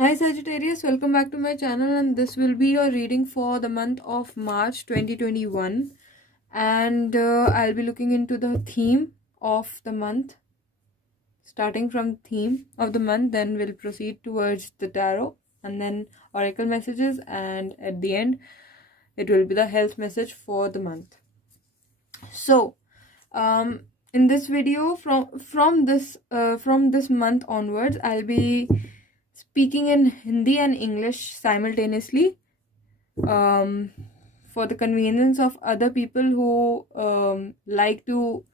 Hi Sagittarius, welcome back to my channel, and this will be your reading for the month of March 2021. And I'll be looking into the theme of the month, starting from theme of the month, then we'll proceed towards the tarot and then oracle messages, and at the end it will be the health message for the month. So in this video from this month onwards, I'll be speaking in Hindi and English simultaneously, for the convenience of other people who like to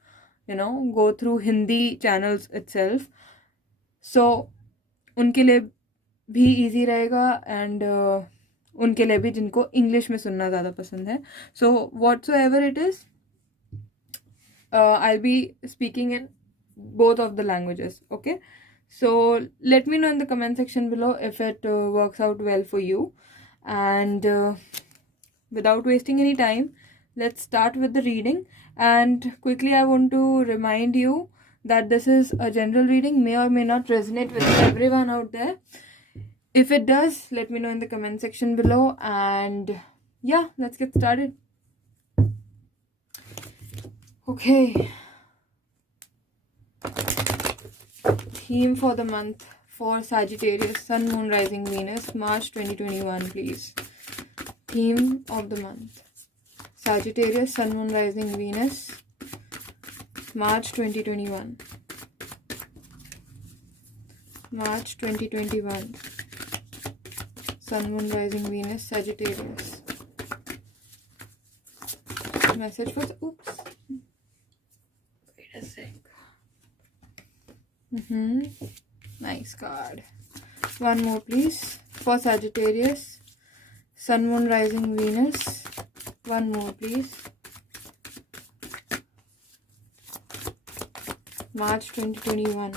go through Hindi channels itself. So उनके लिए भी easy रहेगा, and उनके लिए भी जिनको English में सुनना ज़्यादा पसंद है. So whatsoever it is, I'll be speaking in both of the languages. Okay, so let me know in the comment section below if it works out well for you. And without wasting any time, let's start with the reading. And quickly, I want to remind you that this is a general reading, may or may not resonate with everyone out there. If it does, let me know in the comment section below. And yeah, let's get started. Okay. Theme for the month for Sagittarius, Sun, Moon, Rising, Venus, March 2021, please. Theme of the month. Sagittarius, Sun, Moon, Rising, Venus, March 2021. March 2021. Sun, Moon, Rising, Venus, Sagittarius. Message for... Oops. Wait a sec. Nice card. One more, please. For Sagittarius, Sun, Moon, Rising, Venus. One more, please. March 2021.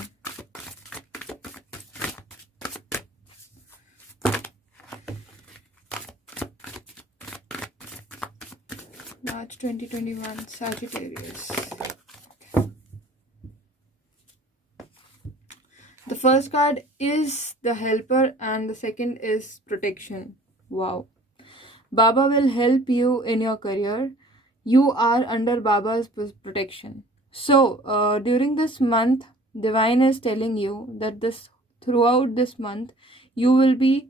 March 2021, Sagittarius. The first card is the helper and the second is protection. Wow. Baba will help you in your career. You are under Baba's protection. So during this month, Divine is telling you that throughout this month, you will be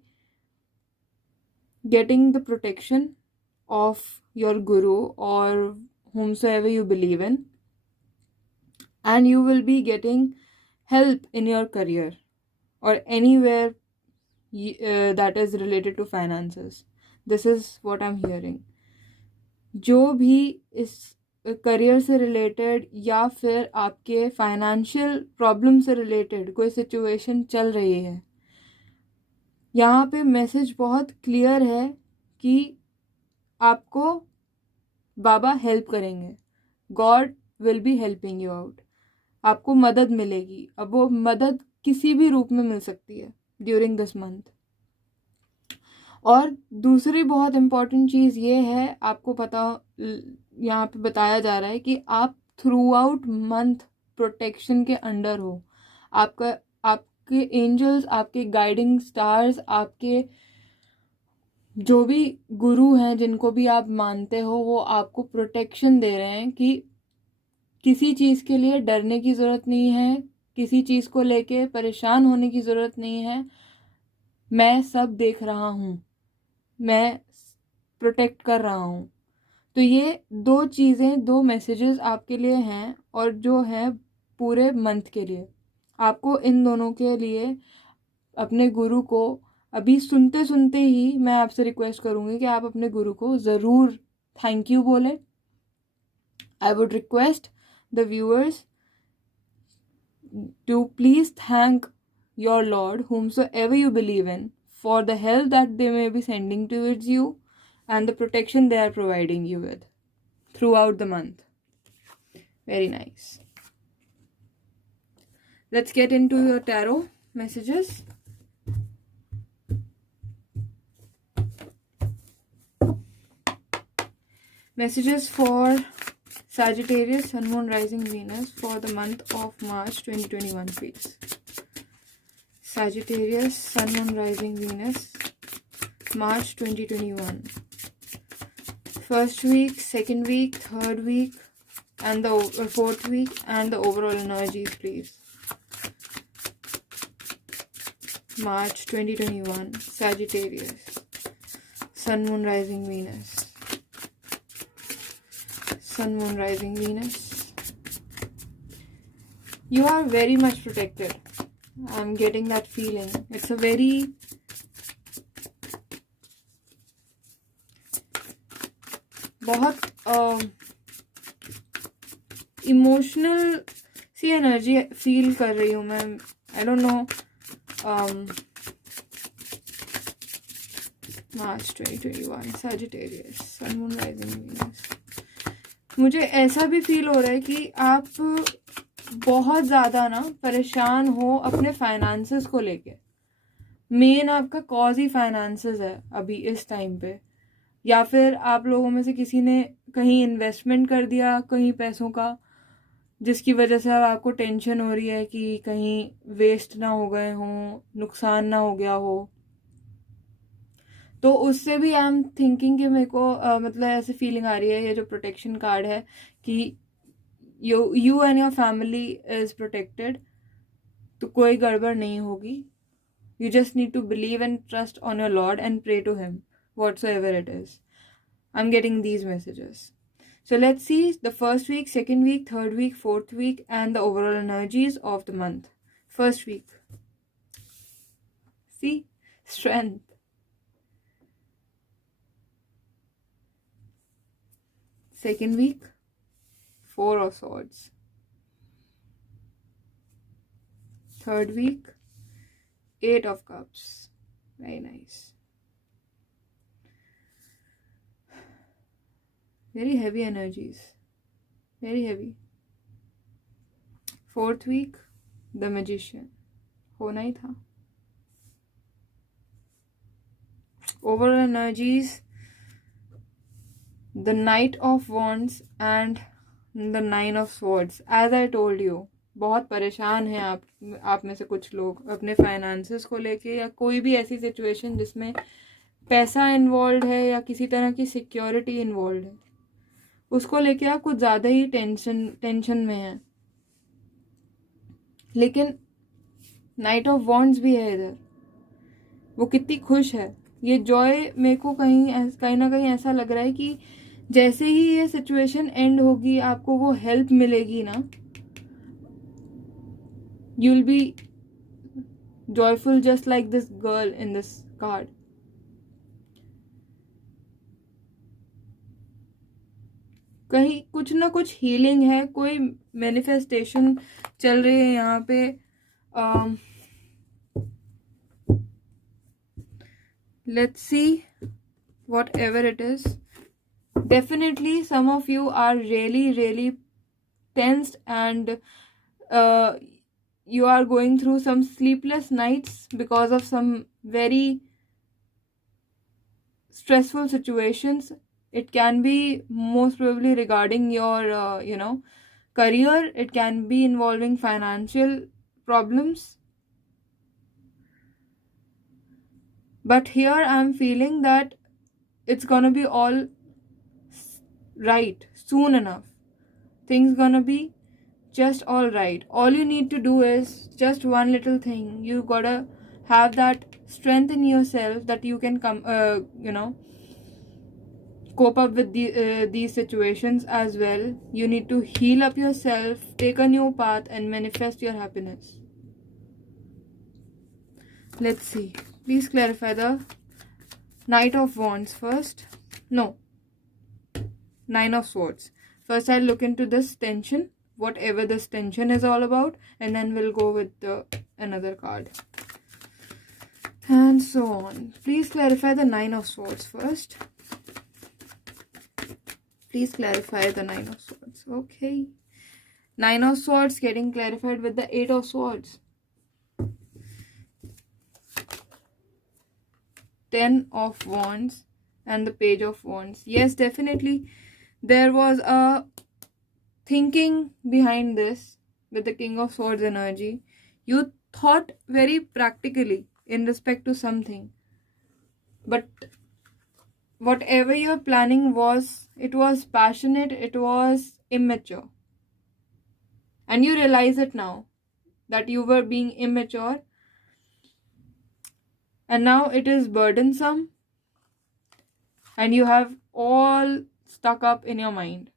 getting the protection of your guru or whomsoever you believe in, and you will be getting help in your career or anywhere that is related to finances. This is what I'm hearing. जो भी इस career से related या फिर आपके financial problem से related कोई situation चल रही है, यहाँ पे मैसेज बहुत क्लियर है कि आपको बाबा हेल्प करेंगे. God will be helping you out. आपको मदद मिलेगी. अब वो मदद किसी भी रूप में मिल सकती है ड्यूरिंग दिस मंथ. और दूसरी बहुत इम्पॉर्टेंट चीज़ ये है, आपको पता यहाँ पे बताया जा रहा है कि आप थ्रू आउट मंथ प्रोटेक्शन के अंडर हो. आपके एंजल्स, आपके गाइडिंग स्टार्स, आपके जो भी गुरु हैं जिनको भी आप मानते हो, वो आपको प्रोटेक्शन दे रहे हैं कि किसी चीज़ के लिए डरने की ज़रूरत नहीं है, किसी चीज़ को लेके परेशान होने की ज़रूरत नहीं है. मैं सब देख रहा हूँ, मैं प्रोटेक्ट कर रहा हूँ. तो ये दो चीज़ें, दो मैसेजेस आपके लिए हैं, और जो है पूरे मंथ के लिए. आपको इन दोनों के लिए अपने गुरु को अभी सुनते सुनते ही मैं आपसे रिक्वेस्ट करूँगी कि आप अपने गुरु को ज़रूर थैंक यू बोलें. I would request the viewers to please thank your Lord, whomsoever you believe in, for the help that they may be sending towards you and the protection they are providing you with throughout the month. Very nice. Let's get into your tarot messages. Messages for Sagittarius, Sun, Moon, Rising, Venus for the month of March 2021, please. Sagittarius, Sun, Moon, Rising, Venus, March 2021. First week, second week, third week, and the fourth week, and the overall energies, please. March 2021, Sagittarius, Sun, Moon, Rising, Venus. Sun, Moon, Rising, Venus. You are very much protected. I'm getting that feeling. It's a very बहुत emotional सी energy feel कर रही हूँ मैं. I don't know. March 2021, Sagittarius, Sun, Moon, Rising, Venus. मुझे ऐसा भी feel हो रहा है कि आप बहुत ज़्यादा ना परेशान हो अपने फाइनेंसेस को लेके. मेन आपका कॉज ही फाइनेंसेस है अभी इस टाइम पे. या फिर आप लोगों में से किसी ने कहीं इन्वेस्टमेंट कर दिया कहीं पैसों का, जिसकी वजह से अब आपको टेंशन हो रही है कि कहीं वेस्ट ना हो गए हों, नुकसान ना हो गया हो. तो उससे भी आई एम थिंकिंग कि मेरे को मतलब ऐसे फीलिंग आ रही है. ये जो प्रोटेक्शन कार्ड है कि you and your family is protected. तो कोई गड़बड़ नहीं होगी. You just need to believe and trust on your Lord and pray to Him, whatsoever it is. I'm getting these messages. So let's see the first week, second week, third week, fourth week, and the overall energies of the month. First week. See? Strength. Second week, Four of Swords. Third week, Eight of Cups. Very nice. Very heavy energies. Very heavy. Fourth week, The Magician. होना ही था. Overall energies, the Knight of Wands and the Nine of Swords. As I told you, बहुत परेशान हैं आप में से कुछ लोग अपने फाइनेंसेस को लेके, या कोई भी ऐसी सिचुएशन जिसमें पैसा इन्वॉल्व है या किसी तरह की सिक्योरिटी इन्वॉल्व है, उसको लेके आप कुछ ज़्यादा ही टेंशन में हैं. लेकिन नाइट ऑफ वॉन्ड्स भी है इधर. वो कितनी खुश है. ये जॉय मेरे को कहीं ना कहीं ऐसा लग रहा है कि जैसे ही ये सिचुएशन एंड होगी, आपको वो हेल्प मिलेगी ना, you will be joyful just like this girl in this card. कहीं कुछ ना कुछ हीलिंग है, कोई मैनिफेस्टेशन चल रही है यहाँ पे. Let's see whatever it is. Definitely some of you are really tensed and you are going through some sleepless nights because of some very stressful situations. It can be most probably regarding your career. It can be involving financial problems. But here I'm feeling that it's gonna be all right soon enough. Things gonna be just all right. All you need to do is just one little thing. You gotta have that strength in yourself that you can cope up with these situations as well. You need to heal up yourself, take a new path, and manifest your happiness. Let's see. Please clarify the Knight of Wands first. No. Nine of Swords. First I'll look into this tension, whatever this tension is all about, and then we'll go with another card. And so on. Please clarify the Nine of Swords first. Please clarify the Nine of Swords. Okay. Nine of Swords getting clarified with the Eight of Swords. 10 of Wands and the Page of Wands. Yes, definitely there was a thinking behind this with the King of Swords energy. You thought very practically in respect to something, but whatever your planning was, it was passionate, it was immature, and you realize it now that you were being immature, and now it is burdensome, and you have all stuck up in your mind.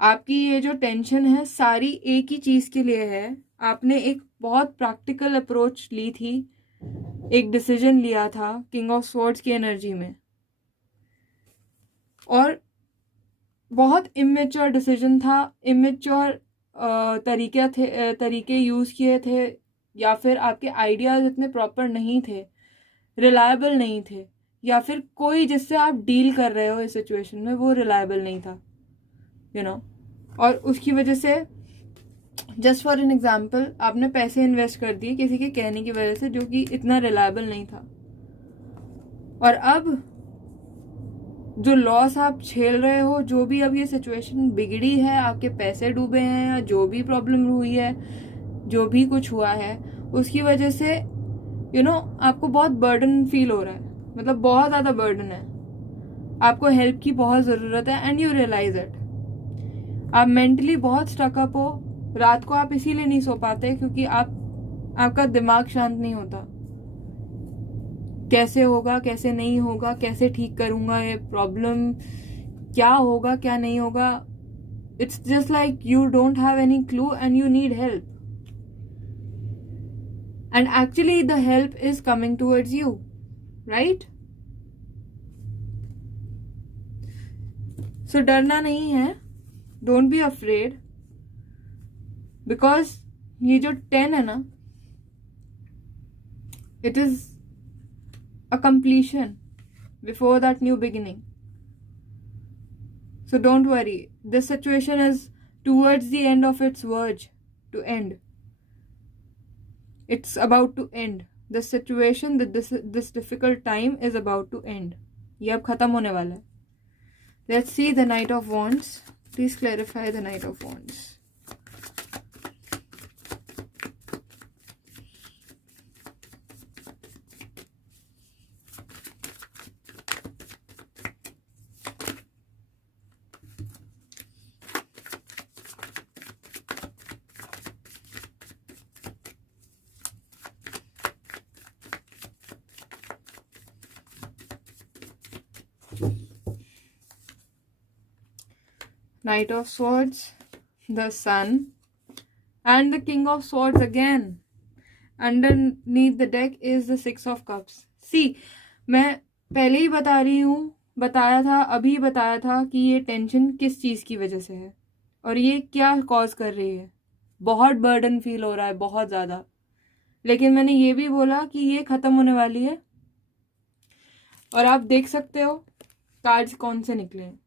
आपकी ये जो tension है सारी एक ही चीज के लिए है. आपने एक बहुत प्रैक्टिकल अप्रोच ली थी, एक डिसीजन लिया था किंग ऑफ स्वॉर्ड्स की एनर्जी में, और बहुत इमेच्योर डिसीजन था. इमेच्योर तरीके यूज किए थे, या फिर आपके आइडियाज इतने प्रॉपर नहीं थे, रिलायबल नहीं थे, या फिर कोई जिससे आप डील कर रहे हो इस सिचुएशन में वो रिलायबल नहीं था, यू नो. और उसकी वजह से, जस्ट फॉर एन एग्जाम्पल, आपने पैसे इन्वेस्ट कर दिए किसी के कहने की वजह से जो कि इतना रिलायबल नहीं था, और अब जो लॉस आप झेल रहे हो, जो भी अब ये सिचुएशन बिगड़ी है, आपके पैसे डूबे हैं, या जो भी प्रॉब्लम हुई है, जो भी कुछ हुआ है, उसकी वजह से आपको बहुत बर्डन फील हो रहा है. मतलब बहुत ज़्यादा बर्डन है, आपको हेल्प की बहुत ज़रूरत है, एंड यू रियलाइज इट. आप मेंटली बहुत स्टकअप हो. रात को आप इसीलिए नहीं सो पाते क्योंकि आपका दिमाग शांत नहीं होता. कैसे होगा, कैसे नहीं होगा, कैसे ठीक करूंगा ये प्रॉब्लम, क्या होगा क्या नहीं होगा. It's just like you don't have any clue and you need help, and actually the help is coming towards you, right. So डरना नहीं है, डोंट बी अफ्रेड, बिकॉज ये जो 10 है ना, it is a completion before that new beginning. So don't worry, this situation is towards the end of its verge to end. It's about to end. This situation, this difficult time is about to end. ये अब खत्म होने वाला है. Let's see the Knight of Wands. Please clarify the Knight of Wands. Knight of Swords, the Sun, and the King of Swords again. Underneath the deck is the Six of Cups. See, मैं पहले ही बताया था, अभी बताया था कि ये tension किस चीज़ की वजह से है और ये क्या कॉज कर रही है. बहुत बर्डन फील हो रहा है, बहुत ज़्यादा. लेकिन मैंने ये भी बोला कि ये ख़त्म होने वाली है, और आप देख सकते हो कार्ड्स कौन से निकले हैं.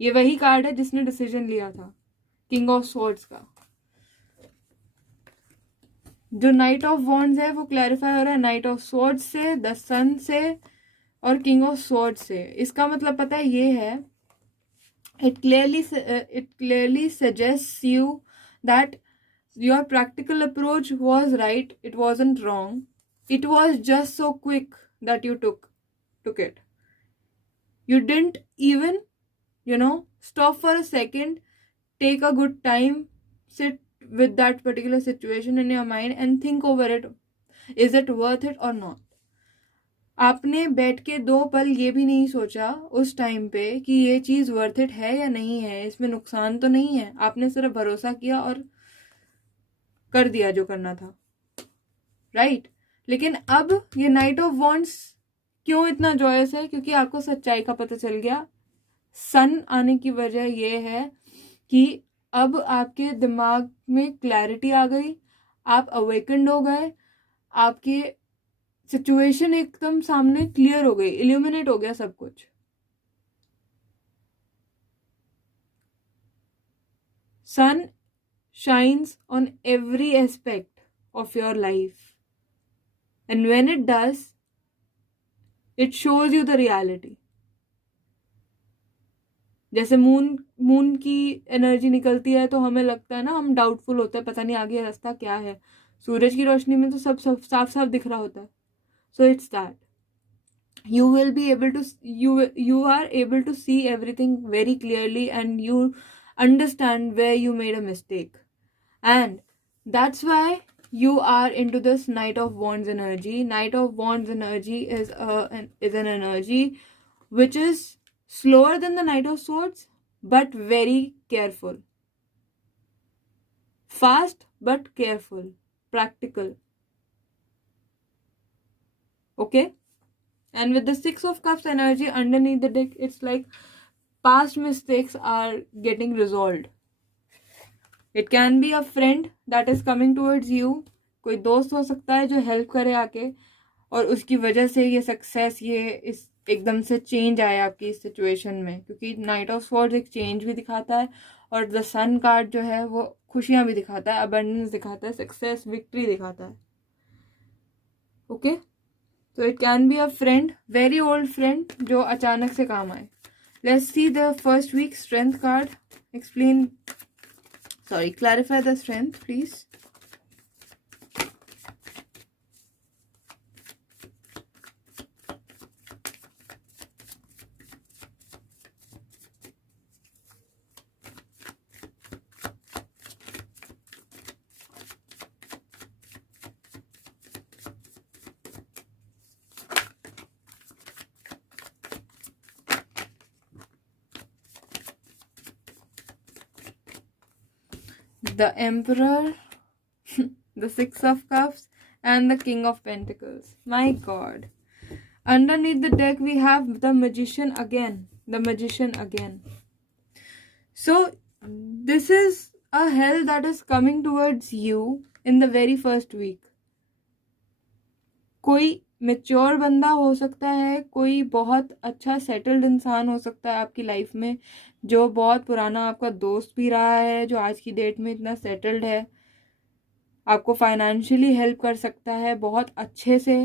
ये वही कार्ड है जिसने डिसीजन लिया था, किंग ऑफ स्वॉर्ड्स का. जो नाइट ऑफ वॉन्ड्स है वो क्लैरिफाई हो रहा है नाइट ऑफ स्वॉर्ड्स से, द सन से, और किंग ऑफ स्वॉर्ड्स से. इसका मतलब पता है ये है, it clearly suggest you that your practical approach was right, it wasn't wrong, it was just so quick that you took it. You didn't even stop for a second, take a good time, sit with that particular situation in your mind and think over it. Is it worth it or not? आपने बैठ के 2 पल ये भी नहीं सोचा उस time पे कि ये चीज़ वर्थ इट है या नहीं है, इसमें नुकसान तो नहीं है. आपने सिर्फ भरोसा किया और कर दिया जो करना था, राइट. लेकिन अब ये नाइट ऑफ वॉन्ड्स क्यों इतना जॉयस है? क्योंकि आपको सच्चाई का पता चल गया. सन आने की वजह यह है कि अब आपके दिमाग में क्लैरिटी आ गई, आप अवेकन्ड हो गए, आपके सिचुएशन एकदम सामने क्लियर हो गई, इल्यूमिनेट हो गया सब कुछ. सन shines on every aspect of your life, and when it does, it shows you the reality. जैसे मून की एनर्जी निकलती है तो हमें लगता है ना, हम डाउटफुल होते हैं, पता नहीं आगे रास्ता क्या है। सूरज की रोशनी में तो सब सब साफ साफ दिख रहा होता है. So it's that you will be able to you are able to see everything very clearly, and you understand where you made a mistake. And that's why you are into this Knight of Wands energy. Knight of Wands energy is an energy which is slower than the Knight of Swords, but very careful. Fast but careful. Practical. Okay? And with the Six of Cups energy underneath the deck, it's like past mistakes are getting resolved. It can be a friend that is coming towards you. कोई दोस्त हो सकता है जो help करे आके, और उसकी वजह से ये सक्सेस, ये इस एकदम से चेंज आया आपकी इस सिचुएशन में, क्योंकि नाइट ऑफ स्वॉर्ड्स एक चेंज भी दिखाता है, और द सन कार्ड जो है वो खुशियां भी दिखाता है, अबंडेंस दिखाता है, सक्सेस, विक्ट्री दिखाता है. ओके, तो it can be a friend, very old friend जो अचानक से काम आए. Let's see the first week strength card. Explain, sorry, clarify the strength please. The Emperor, the Six of Cups, and the King of Pentacles. My God. Underneath the deck, we have the Magician again. The Magician again. So, this is a hell that is coming towards you in the very first week. कोई mature बंदा हो सकता है, कोई बहुत अच्छा settled इंसान हो सकता है आपकी लाइफ में, जो बहुत पुराना आपका दोस्त भी रहा है, जो आज की डेट में इतना सेटल्ड है, आपको फाइनेंशियली हेल्प कर सकता है बहुत अच्छे से.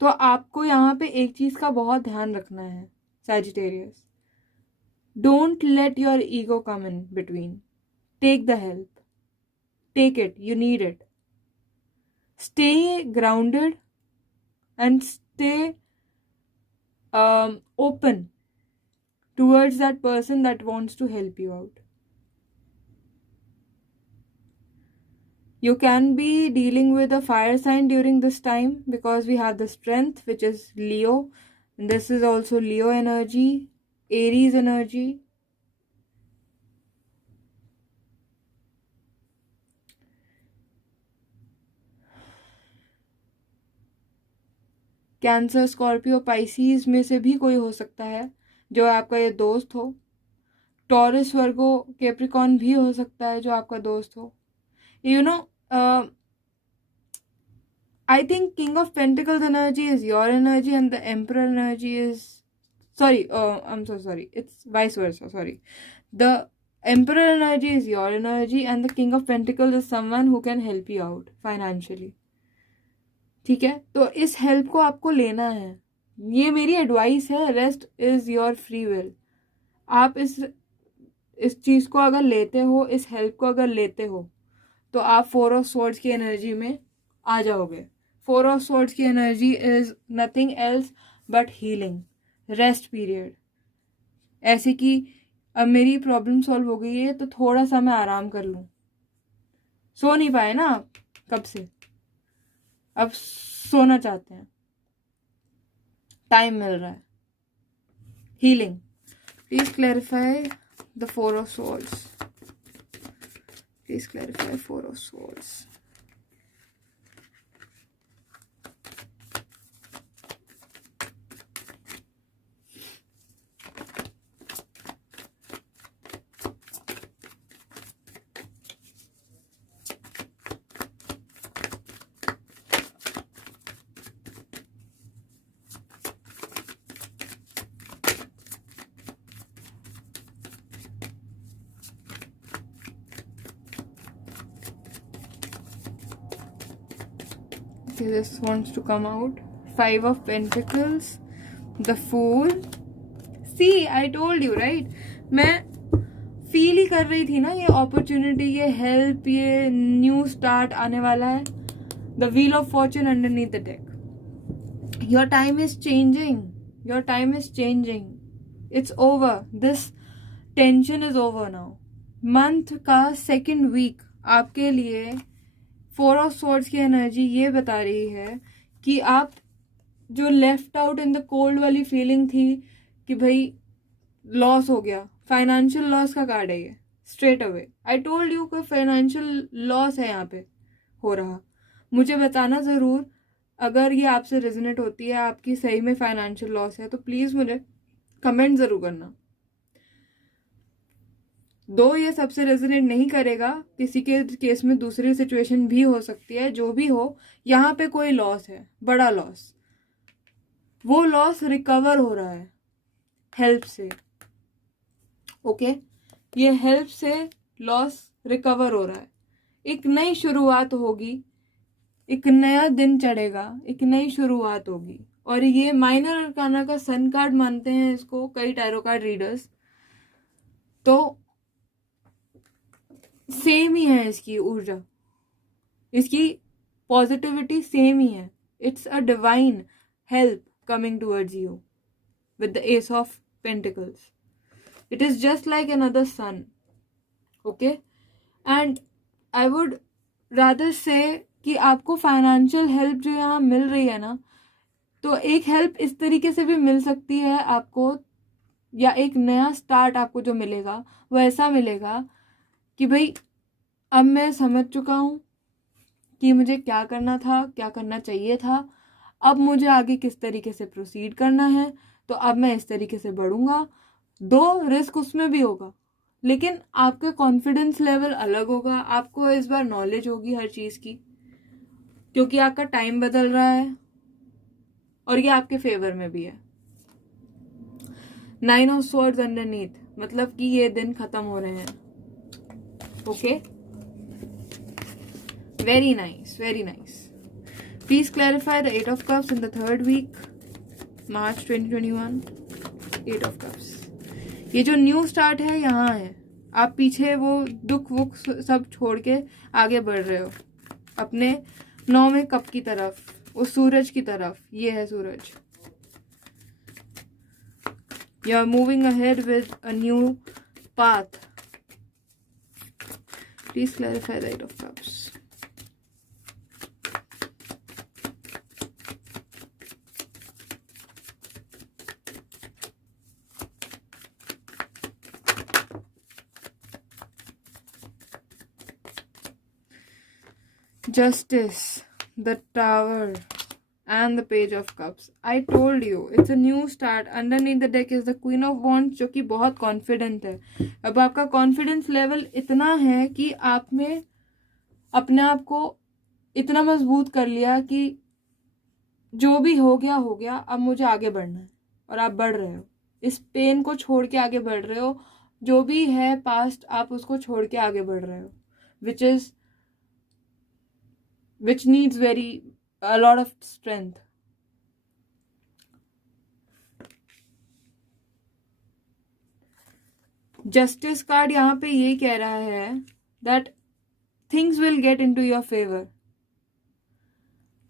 तो आपको यहाँ पे एक चीज का बहुत ध्यान रखना है Sagittarius. Don't let your ego come in between. Take the help, take it, you need it. Stay grounded and stay open towards that person that wants to help you out. You can be dealing with a fire sign during this time because we have the strength, which is Leo, and this is also Leo energy, Aries energy. Cancer, Scorpio, Pisces में से भी कोई हो सकता है जो आपका ये दोस्त हो. टॉरस, वर्गो, कैप्रिकॉर्न भी हो सकता है जो आपका दोस्त हो. You know, I think King of Pentacles energy is your energy and the Emperor energy is, sorry, I'm so sorry, it's vice versa, sorry. The Emperor energy is your energy and the King of Pentacles is someone who can help you out financially. ठीक है, तो इस help को आपको लेना है. ये मेरी एडवाइस है, rest is your free will. आप इस चीज को अगर लेते हो, इस हेल्प को अगर लेते हो, तो आप फोर ऑफ स्वॉर्ड्स की एनर्जी में आ जाओगे. फोर ऑफ स्वॉर्ड्स की energy is nothing else but healing, rest period. ऐसे कि अब मेरी प्रॉब्लम सॉल्व हो गई है तो थोड़ा सा मैं आराम कर लूं. सो नहीं पाए ना आप कब से, अब सोना चाहते हैं, टाइम मिल रहा है. Healing. Please clarify the four of souls. Please clarify four of souls. This wants to come out. Five of Pentacles, the fool, see I told you right, मैं फील ही कर रही थी ना ये अपॉर्चुनिटी, ये हेल्प, ये न्यू स्टार्ट आने वाला है. The wheel of Fortune underneath the deck. Your time is changing, your time is changing, it's over, this tension is over now. Month का सेकेंड वीक आपके लिए 4 ऑफ स्वॉर्ड्स की energy ये बता रही है कि आप जो left out in the cold वाली फीलिंग थी कि भाई लॉस हो गया, फाइनेंशियल लॉस का कार्ड है ये straight away. I told you कोई फाइनेंशियल लॉस है यहाँ पे हो रहा. मुझे बताना ज़रूर अगर ये आपसे रेजोनेट होती है, आपकी सही में फाइनेंशियल लॉस है, तो प्लीज़ मुझे कमेंट ज़रूर करना. दो ये सबसे रेजोनेट नहीं करेगा, किसी के केस में दूसरी सिचुएशन भी हो सकती है. जो भी हो, यहाँ पे कोई लॉस है, बड़ा लॉस. वो लॉस रिकवर हो रहा है हेल्प से. ओके, ये हेल्प से लॉस रिकवर हो रहा है. एक नई शुरुआत होगी, एक नया दिन चढ़ेगा, एक नई शुरुआत होगी. और ये माइनर अरकाना का सन कार्ड मानते हैं इसको कई टैरो कार्ड रीडर्स. तो सेम ही है इसकी ऊर्जा, इसकी पॉजिटिविटी सेम ही है. It's a divine help coming towards you with the Ace of Pentacles. It is just like another sun. Okay? And I would rather say कि आपको फाइनेंशियल हेल्प जो यहाँ मिल रही है ना, तो एक हेल्प इस तरीके से भी मिल सकती है आपको, या एक नया स्टार्ट आपको जो मिलेगा वो ऐसा मिलेगा कि भाई अब मैं समझ चुका हूँ कि मुझे क्या करना था, क्या करना चाहिए था. अब मुझे आगे किस तरीके से प्रोसीड करना है, तो अब मैं इस तरीके से बढ़ूंगा. दो रिस्क उसमें भी होगा, लेकिन आपका कॉन्फिडेंस लेवल अलग होगा. आपको इस बार नॉलेज होगी हर चीज़ की, क्योंकि आपका टाइम बदल रहा है और ये आपके फेवर में भी है. 9 ऑफ स्वॉर्ड्स अंडरनीथ, मतलब कि ये दिन खत्म हो रहे हैं. Okay, very nice, very nice. Please clarify the 8 of Cups in the third week, March 2021. 8 of Cups. ये जो न्यू स्टार्ट है यहाँ है. आप पीछे वो दुख वुख सब छोड़ के आगे बढ़ रहे हो अपने 9वें कप की तरफ, उस सूरज की तरफ. ये है सूरज. You are moving ahead with a new path. Please clarify the 8 of Cups. Justice, the Tower, and the Page of Cups. I told you, it's a new start. Underneath the deck is the Queen of Wands, जो कि बहुत confident है. अब आपका confidence level इतना है कि आप में अपने आप को इतना मजबूत कर लिया कि जो भी हो गया, अब मुझे आगे बढ़ना है. और आप बढ़ रहे हो, इस पेन को छोड़ के आगे बढ़ रहे हो. जो भी है पास्ट, आप उसको छोड़ के आगे बढ़ रहे हो, which needs a lot of strength. Justice card यहाँ पे ये कह रहा है that things will get into your favor.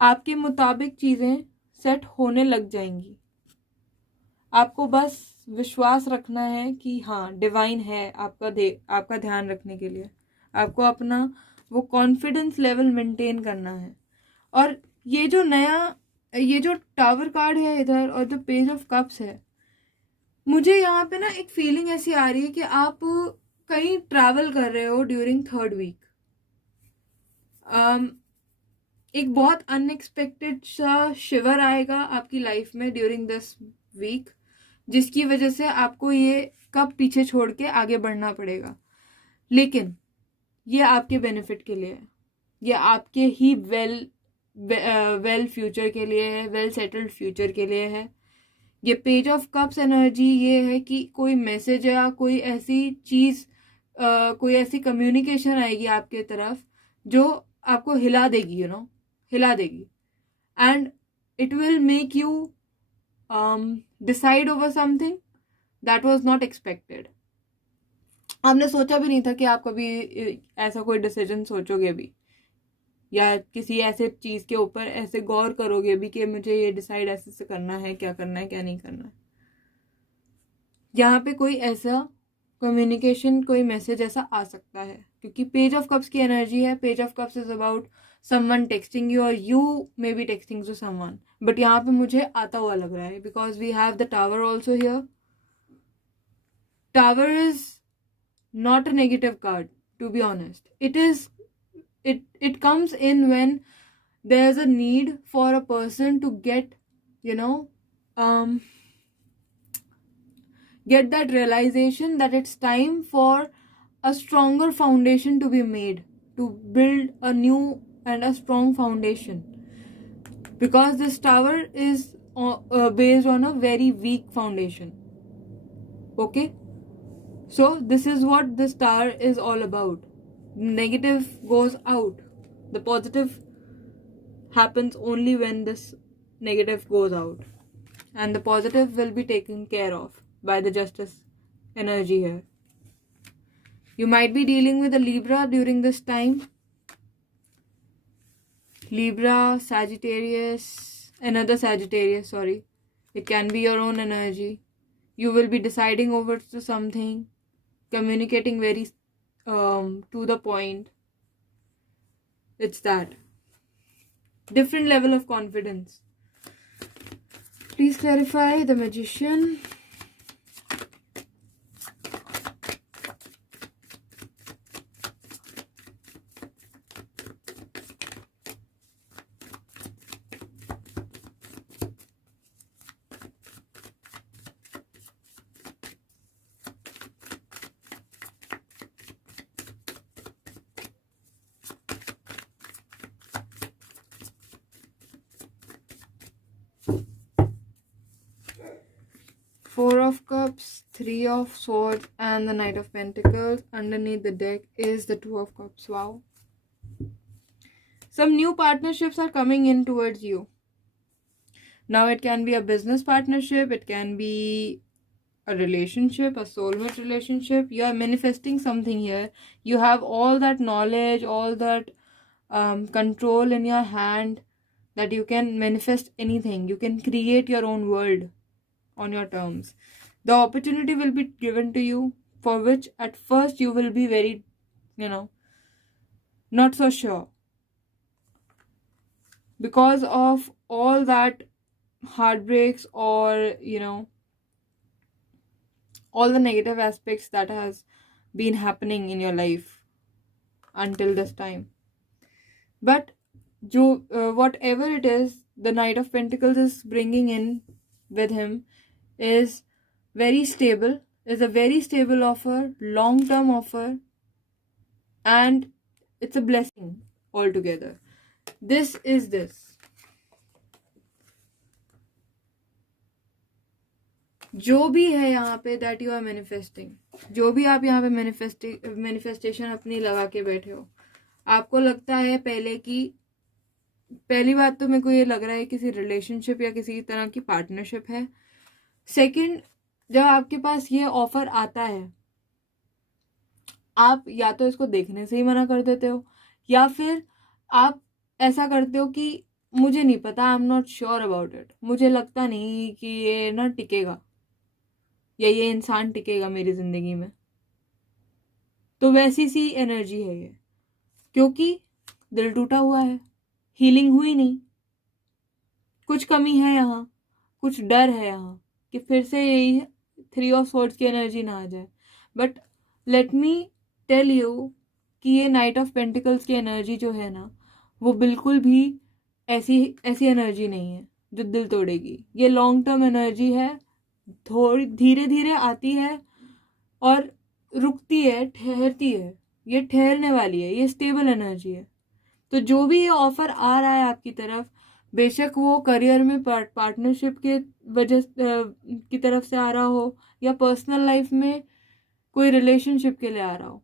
आपके मुताबिक चीजें सेट होने लग जाएंगी. आपको बस विश्वास रखना है कि हाँ, डिवाइन है आपका ध्यान रखने के लिए. आपको अपना वो कॉन्फिडेंस लेवल मेंटेन करना है. और ये जो टावर कार्ड है इधर और जो पेज ऑफ कप्स है, मुझे यहाँ पे ना एक फीलिंग ऐसी आ रही है कि आप कहीं ट्रैवल कर रहे हो ड्यूरिंग थर्ड वीक. एक बहुत अनएक्सपेक्टेड सा शिवर आएगा आपकी लाइफ में ड्यूरिंग दिस वीक, जिसकी वजह से आपको ये कप पीछे छोड़ के आगे बढ़ना पड़ेगा. लेकिन ये आपके बेनिफिट के लिए है, ये आपके ही वेल फ्यूचर के लिए है, वेल सेटल्ड फ्यूचर के लिए है. ये पेज ऑफ कप्स एनर्जी ये है कि कोई मैसेज या कोई ऐसी चीज़, कोई ऐसी कम्युनिकेशन आएगी आपके तरफ जो आपको हिला देगी, हिला देगी. And it will make you decide over something that was not expected. आपने सोचा भी नहीं था कि आप कभी ऐसा कोई डिसीजन सोचोगे भी, या किसी ऐसे चीज़ के ऊपर ऐसे गौर करोगे भी कि मुझे ये डिसाइड ऐसे से करना है, क्या करना है क्या नहीं करना है. यहाँ पे कोई ऐसा कम्युनिकेशन, कोई मैसेज ऐसा आ सकता है, क्योंकि पेज ऑफ कप्स की एनर्जी है. Page of cups is about someone texting you और you may be texting to someone. But यहाँ पे मुझे आता हुआ लग रहा है because we have the tower also here. Tower is not a negative card, to be honest. It comes in when there's a need for a person to get, get that realization that it's time for a stronger foundation to be made, to build a new and a strong foundation, because this tower is based on a very weak foundation. Okay, so this is what this tower is all about. Negative goes out, the positive happens only when this negative goes out, and the positive will be taken care of by the justice energy here. You might be dealing with a Libra during this time. Libra, Sagittarius, another Sagittarius, sorry. It can be your own energy. You will be deciding over to something, communicating very to the point. It's that different level of confidence. Please clarify the Magician. Four of Cups, Three of Swords, and the Knight of Pentacles. Underneath the deck is the Two of Cups. Wow. Some new partnerships are coming in towards you. Now it can be a business partnership, it can be a relationship, a soulmate relationship. You are manifesting something here. You have all that knowledge, all that control in your hand, that you can manifest anything. You can create your own world on your terms. The opportunity will be given to you, for which at first you will be very, not so sure, because of all that heartbreaks, or all the negative aspects that has been happening in your life until this time. But whatever it is, the Knight of Pentacles is bringing in with him is very stable, is a very stable offer, long-term offer, and it's a blessing altogether. This is this. जो भी है यहाँ पे that you are manifesting, जो भी आप यहाँ पे manifestation अपनी लगा के बैठे हो, आपको लगता है पहली बात तो मेरे को ये लग रहा है किसी रिलेशनशिप या किसी तरह की पार्टनरशिप है. सेकंड, जब आपके पास ये ऑफर आता है, आप या तो इसको देखने से ही मना कर देते हो, या फिर आप ऐसा करते हो कि मुझे नहीं पता, I am not sure about it, मुझे लगता नहीं कि ये ना टिकेगा, या ये इंसान टिकेगा मेरी जिंदगी में. तो वैसी सी एनर्जी है ये, क्योंकि दिल टूटा हुआ है, हीलिंग हुई नहीं, कुछ कमी है यहाँ, कुछ डर है यहाँ कि फिर से यही थ्री ऑफ स्वॉर्ड्स की एनर्जी ना आ जाए. But let me tell you कि ये नाइट ऑफ पेंटिकल्स की एनर्जी जो है ना, वो बिल्कुल भी ऐसी एनर्जी नहीं है जो दिल तोड़ेगी. ये लॉन्ग टर्म एनर्जी है, थोड़ी धीरे धीरे आती है और रुकती है, ठहरती है. ये ठहरने वाली है, ये स्टेबल एनर्जी है. तो जो भी ये ऑफर आ रहा है आपकी तरफ, बेशक वो करियर में पार्टनरशिप के वजह की तरफ से आ रहा हो, या पर्सनल लाइफ में कोई रिलेशनशिप के लिए आ रहा हो,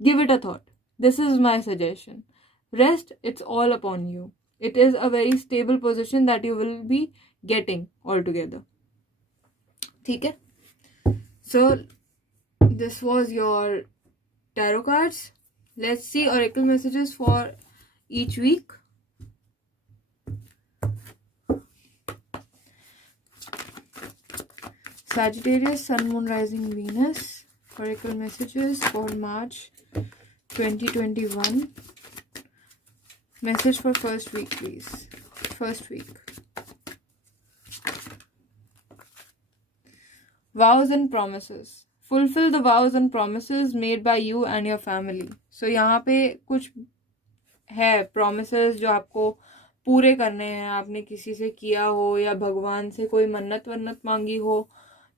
give it a thought. This is my suggestion. Rest, it's all upon you. It is a very stable position that you will be getting altogether. ठीक है? So this was your tarot cards. Let's see oracle messages for each week. Sagittarius, Sun, Moon, Rising, Venus. Oracle messages for March 2021. Message for first week, please. First week. Vows and promises. Fulfill the vows and promises made by you and your family. So यहाँ पे कुछ है promises जो आपको पूरे करने हैं. आपने किसी से किया हो या भगवान से कोई मन्नत वन्नत मांगी हो,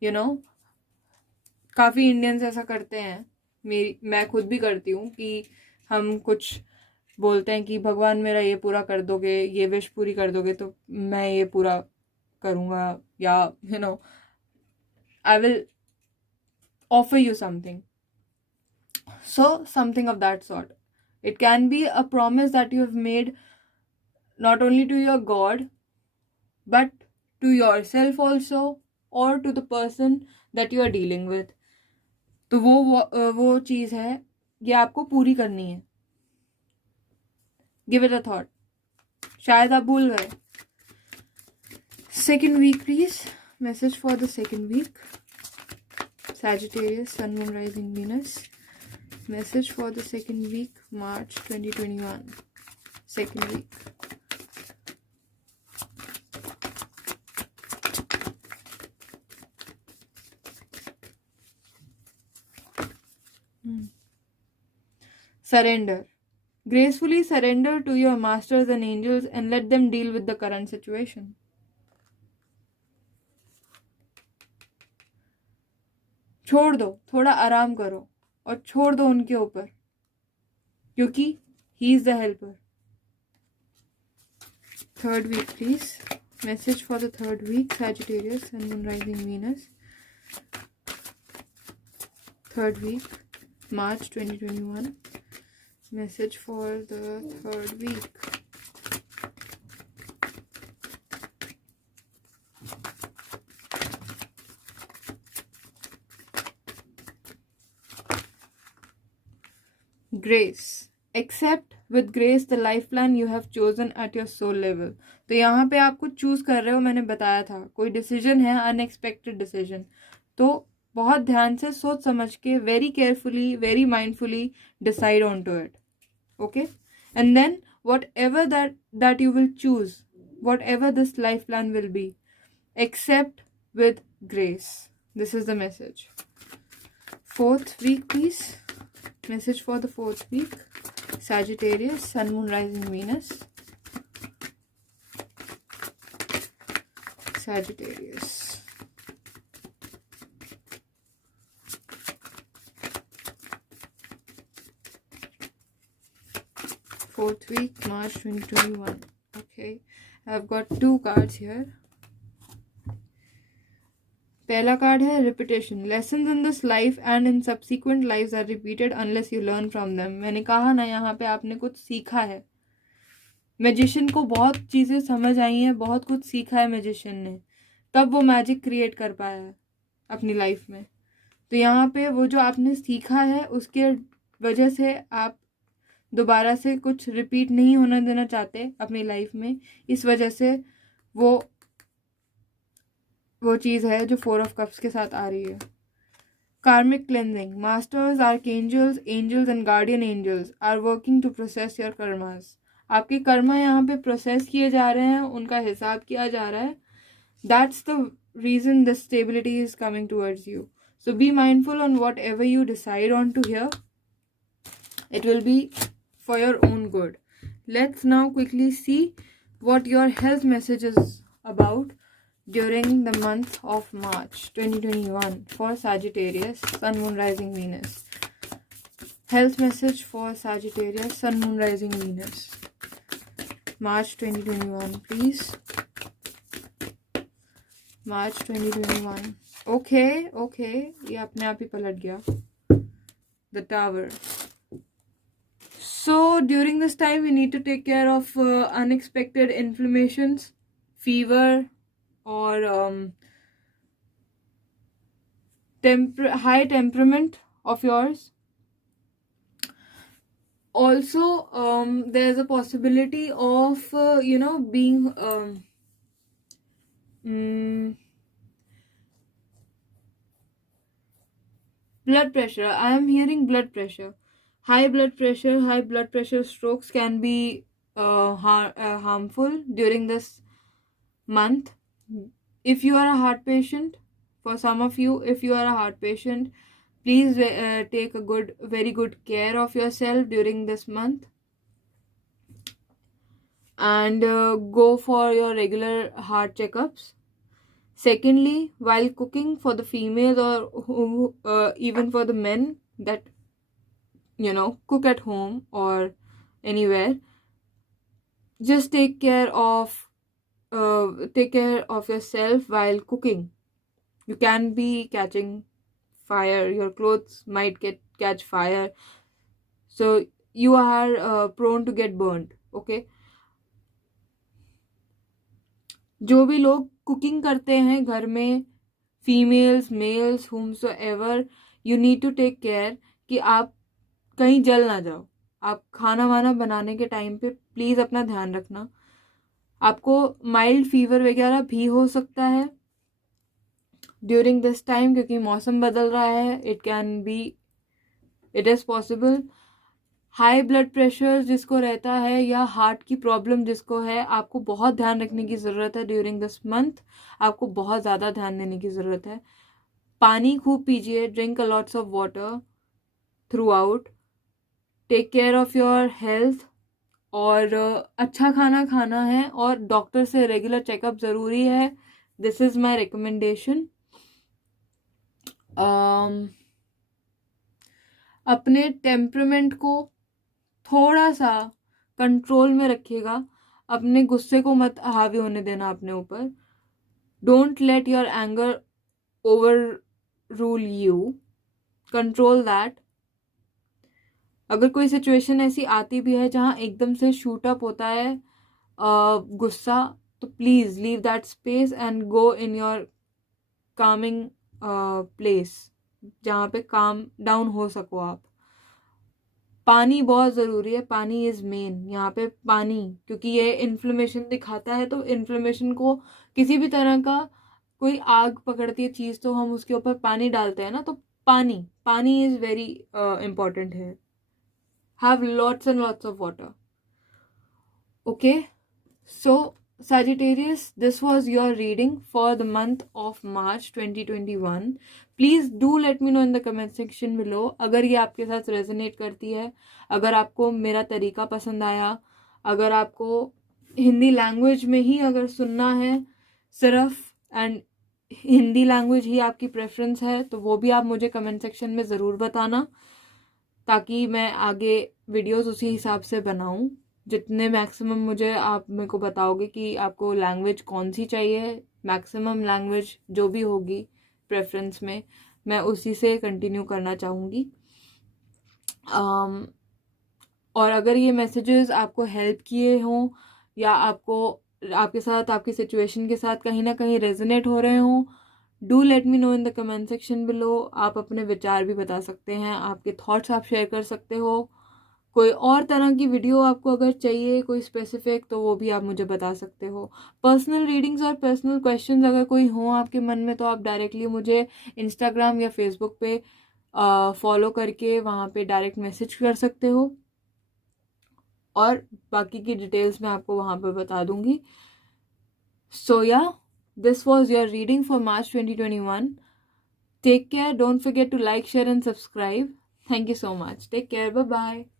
you know. काफ़ी इंडियंस ऐसा करते हैं, मैं खुद भी करती हूँ, कि हम कुछ बोलते हैं कि भगवान मेरा ये पूरा कर दोगे, ये विश पूरी कर दोगे तो मैं ये पूरा करूँगा, या you know I will offer you something. So something of that sort. It can be a promise that you have made not only to your God but to yourself also, or to the person that you are dealing with. तो वो चीज़ है, ये आपको पूरी करनी है. Give it a thought. शायद आप भूल गए. Second week, please. Message for the second week. Sagittarius, Sun, Moon, Rising, Venus. Message for the second week, March 2021. Second week. Surrender. Gracefully surrender to your masters and angels and let them deal with the current situation. छोड़ दो, थोड़ा आराम करो और छोड़ दो उनके ऊपर, क्योंकि he is the helper. Third week, please. Message for the third week, Sagittarius, Sun, Moon, Rising, Venus. Third week, March 2021. Message for the third week. Grace. Accept with grace the life plan you have chosen at your soul level. तो यहाँ पे आप कुछ choose कर रहे हो, मैंने बताया था, कोई डिसीजन है, अनएक्सपेक्टेड डिसीजन, तो बहुत ध्यान से सोच समझ के, very carefully, very mindfully decide on to it. Okay, and then whatever that you will choose, whatever this life plan will be, accept with grace. This is the message. Fourth week, please. Message for the fourth week, Sagittarius, Sun, Moon, Rising, Venus. Sagittarius. Fourth week, March 2021. Okay, I've got two cards here. पहला card है repetition. Lessons in this life and in subsequent lives are repeated unless you learn from them. मैंने कहा ना, यहाँ पे आपने कुछ सीखा है. मैजिशियन को बहुत चीज़ें समझ आई हैं, बहुत कुछ सीखा है मैजिशियन ने, तब वो मैजिक क्रिएट कर पाया है अपनी लाइफ में. तो यहाँ पे वो जो आपने सीखा है उसके वजह से आप दोबारा से कुछ रिपीट नहीं होने देना चाहते अपनी लाइफ में. इस वजह से वो चीज़ है जो 4 of Cups के साथ आ रही है. Karmic cleansing. Masters, archangels, angels and guardian angels are working to process your karmas. आपके कर्मा यहाँ पे प्रोसेस किए जा रहे हैं, उनका हिसाब किया जा रहा है. That's the reason the stability is coming towards you. So be mindful on whatever you decide on to here. It will be for your own good. Let's now quickly see what your health message is about during the month of March 2021 for Sagittarius, Sun, Moon, Rising, Venus. Health message for Sagittarius, Sun, Moon, Rising, Venus. March 2021, please. March 2021. Okay. ये अपने आप ही पलट गया. The Tower. So during this time we need to take care of unexpected inflammations, fever, और high temperament of yours. Also, there's a possibility of being blood pressure. I am hearing blood pressure. High blood pressure strokes can be harmful during this month. If you are a heart patient, for some of you, if you are a heart patient, please take a very good care of yourself during this month, and go for your regular heart checkups. Secondly, while cooking, for the females or even for the men that cook at home or anywhere, just take care of yourself while cooking. You can be catching fire, your clothes might catch fire, so you are prone to get burned. Okay, जो भी लोग cooking करते हैं घर में, females, males, whomsoever, you need to take care कि आप कहीं जल ना जाओ. आप खाना वाना बनाने के टाइम पे प्लीज़ अपना ध्यान रखना. आपको माइल्ड फीवर वगैरह भी हो सकता है ड्यूरिंग दिस टाइम, क्योंकि मौसम बदल रहा है. It is possible. High blood pressure जिसको रहता है या हार्ट की प्रॉब्लम जिसको है, आपको बहुत ध्यान रखने की ज़रूरत है ड्यूरिंग दिस मंथ. आपको बहुत ज़्यादा ध्यान देने की ज़रूरत है. पानी खूब पीजिए, drink a lots of water throughout. Take care of your health, और अच्छा खाना खाना है, और डॉक्टर से रेगुलर चेकअप ज़रूरी है. This is my recommendation. अपने टेम्परामेंट को थोड़ा सा कंट्रोल में रखिएगा. अपने गुस्से को मत हावी होने देना अपने ऊपर. Don't let your anger over rule you. Control that. अगर कोई सिचुएशन ऐसी आती भी है जहाँ एकदम से शूट अप होता है गुस्सा, तो please leave that space and go in your Kameng place, जहाँ पे काम डाउन हो सको आप. पानी बहुत ज़रूरी है. पानी इज़ मेन यहाँ पे. पानी, क्योंकि ये इन्फ्लेमेशन दिखाता है, तो इन्फ्लेमेशन को किसी भी तरह का कोई आग पकड़ती है चीज़, तो हम उसके ऊपर पानी डालते हैं ना. तो पानी इज़ वेरी इम्पॉर्टेंट है. Have lots and lots of water. Okay, so Sagittarius, this was your reading for the month of March 2021. Please do let me know in the comment section below अगर ये आपके साथ resonate करती है, अगर आपको मेरा तरीका पसंद आया, अगर आपको हिंदी लैंग्वेज में ही अगर सुनना है सिर्फ, एंड हिंदी लैंग्वेज ही आपकी प्रेफरेंस है, तो वो भी आप मुझे कमेंट सेक्शन में ज़रूर बताना, ताकि मैं आगे वीडियोस उसी हिसाब से बनाऊं. जितने मैक्सिमम मुझे आप मेरे को बताओगे कि आपको लैंग्वेज कौन सी चाहिए, मैक्सिमम लैंग्वेज जो भी होगी प्रेफरेंस में, मैं उसी से कंटिन्यू करना चाहूँगी. और अगर ये मैसेजेस आपको हेल्प किए हों, या आपको आपके साथ, आपकी सिचुएशन के साथ कहीं ना कहीं रेजोनेट हो रहे हों, do let me know in the comment section below. आप अपने विचार भी बता सकते हैं, आपके थॉट्स आप शेयर कर सकते हो. कोई और तरह की वीडियो आपको अगर चाहिए, कोई स्पेसिफिक, तो वो भी आप मुझे बता सकते हो. पर्सनल रीडिंग्स और पर्सनल क्वेश्चंस अगर कोई हो आपके मन में, तो आप डायरेक्टली मुझे इंस्टाग्राम या फेसबुक पे फॉलो करके वहाँ पे डायरेक्ट मैसेज कर सकते हो, और बाकी की डिटेल्स मैं आपको वहाँ पे बता दूँगी. सो या, this was your reading for March 2021. Take care. Don't forget to like, share and subscribe. Thank you so much. Take care. Bye-bye.